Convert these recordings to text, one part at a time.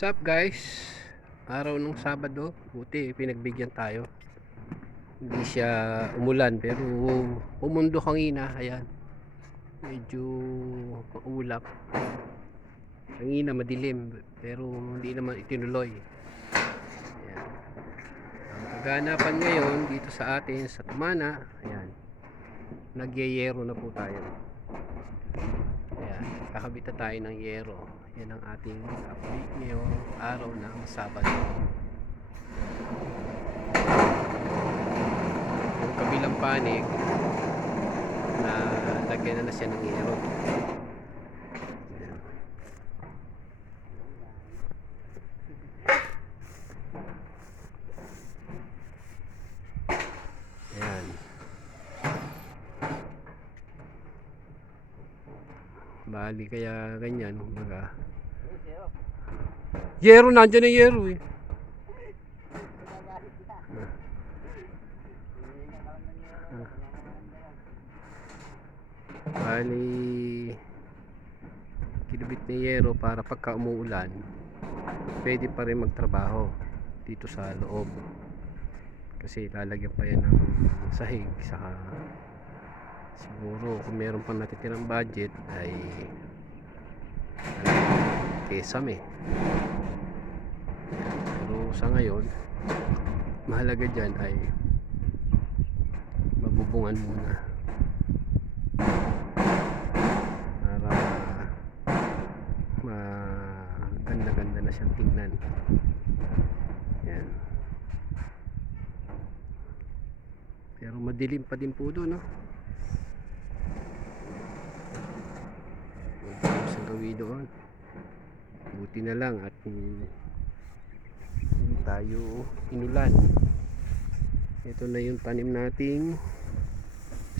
What's up guys? Araw ng Sabado, buti pinagbigyan tayo. Hindi siya umulan pero umundo kanina, ayan. Medyo maulap. Kanina madilim pero hindi naman itinuloy. Ayan. Ang kaganapan ngayon dito sa atin sa Tumana, ayan. Nagyeyero na po tayo. Ayan, kakabit na tayo ng yero. Yan ang ating update ngayong araw ng Sabado. Yung kabilang panig na lagyan na siya ng yero. Ayan. Bali kaya ganyan, kumbaga. Yero, nandyan ang yero eh. Bali kinabit na yero para pagka umuulan pwede pa rin magtrabaho dito sa loob, kasi lalagyan pa yan ng sahig, saka siguro kung meron pa natitirang budget ay kesame. Pero sa ngayon mahalaga dyan ay mabubungan muna para maganda-ganda na siyang tingnan. Yan. Pero madilim pa din po doon, no? Madilim sa gawi doon. Buti na lang at hindi tayo inulan. Ito na yung tanim nating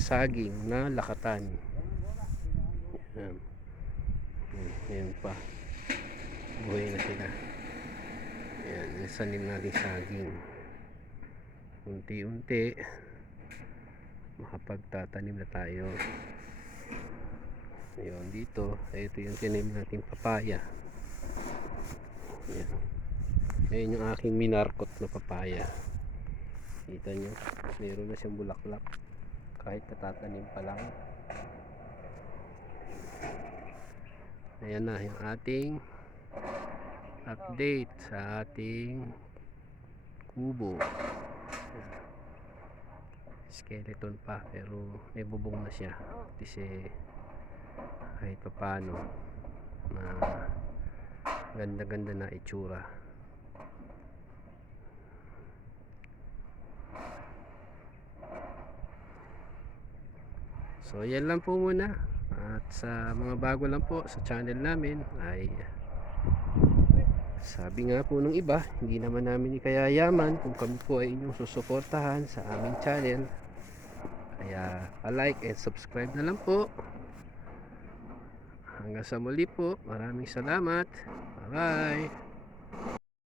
saging na lakatan. Yan. Ayan pa. Buhay na sila. Ayan, yung tanim nating saging. Unti-unti makapagtatanim na tayo. Ayun, dito ito yung tanim nating papaya. Ayan. Ayan yung aking minarkot na papaya. Kita nyo, meron na siyang bulaklak kahit katatanim pa lang. Ayan na yung ating update sa ating kubo. Skeleton pa pero may bubong na siya kasi kahit pa paano ganda-ganda na itsura. So yan lang po muna, at sa mga bago lang po sa channel namin ay sabi nga po nung iba, hindi naman namin ikayayaman kung kami po ay inyong susuportahan sa aming channel, kaya like and subscribe na lang po. Hanggang sa muli po, maraming salamat, bye bye.